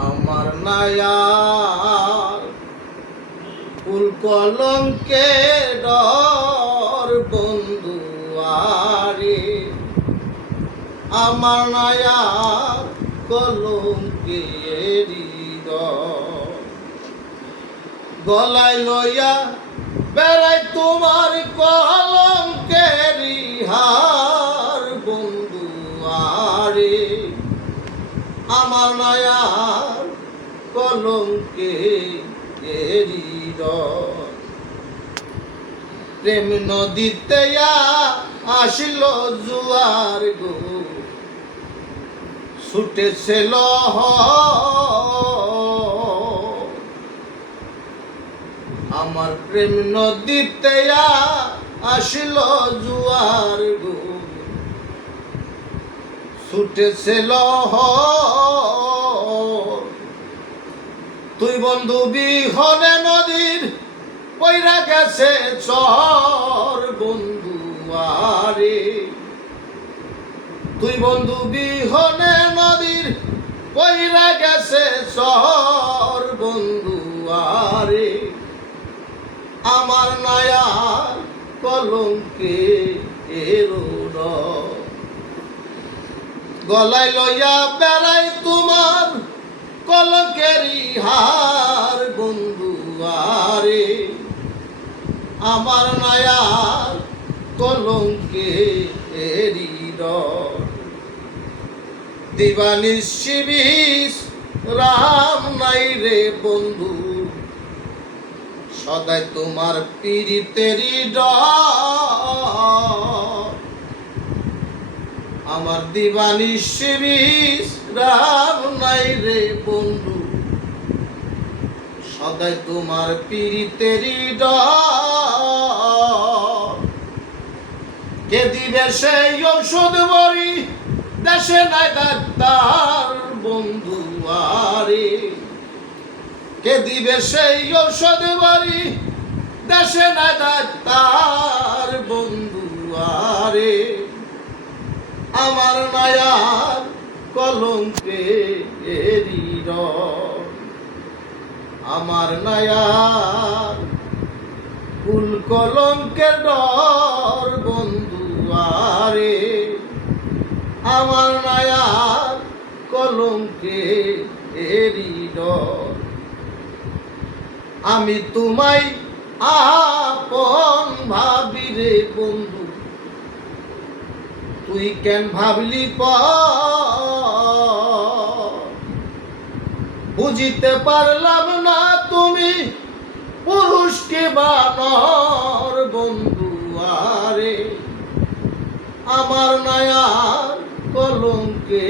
আমার নায়ার ফুল কলঙ্কে ডর বন্ধু আরে আমার নায়ার কলঙ্কে গলায় লইয়া বেড়াই তোমার কলঙ্কের হার বন্ধু আরে আমার নায়ার কলঙ্কে প্রেম নদীতে আসিল জুয়ার গো ছুটেছে লহর আমার প্রেম নদীতে আসিল জুয়ার গো ছুটেছে লহর তুই বন্ধু বিহনে নদীর পইরা গেছে চর বন্ধু আরে তুই বন্ধু বিহনে নদীর পইরা গেছে চর বন্ধু আরে আমার নায়ার কলঙ্কে গলায় লইয়া বেড়াই তোমার কলঙ্কেরি হার বন্ধু আরে আমার নায়ার কলঙ্কে দিবানিশি বিষ রাম নাই রে বন্ধু সদাই তোমার পীড়িতেরি ডর আমার দিবানিশি বিষ রাম নাই রে বন্ধু সদাই তোমার পীড়িতেরি ডর কে দিবে সেই ঔষধ বড়ি দেশে নাই ডাক্তার বন্ধু আরে কে দিবে সেই ঔষধ বড়ি দেশে নাই ডাক্তার বন্ধু আরে আমার নায়ার কলঙ্কে আমার নায়ার ফুল কলঙ্কের ডর বন্ধু আরে আমার নায়ার কলঙ্কে ডর আমি তোমায় আপন ভাবি রে বন্ধু তুই কেন ভাবলি বুঝিতে পারলাম না তুমি পুরুষ কে বানর বন্ধু আরে আমার নায়ার কলঙ্কে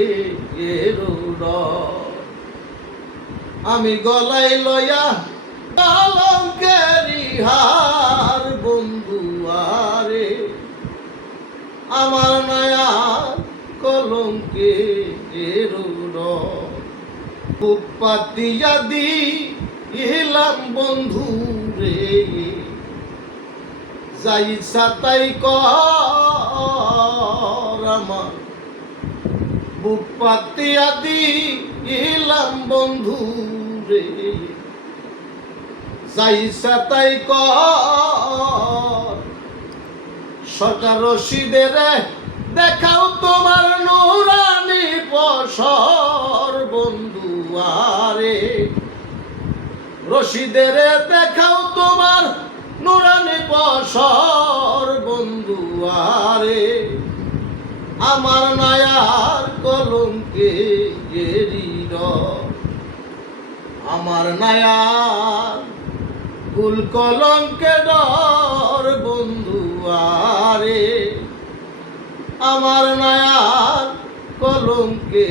আমি গলায় লইয়া কলঙ্কেরি হার বন্ধু আরে আমার নায়ার কলঙ্কে বুক পাতিয়া দিলাম বন্ধু রে যাই সাতাই কর আমার বুক পাতিয়া দিলাম বন্ধু রে যাই সাতাই কর সরকার রশিদের দেখাও তোমার নুরানি পসর বন্ধু আরে রশিদের দেখাও তোমার নুরানি পসর বন্ধু আরে আমার নায়ার কলঙ্কে আমার নায়ার ফুল কলঙ্কে ডর বন্ধু আরে আমার নায়ার কলঙ্কে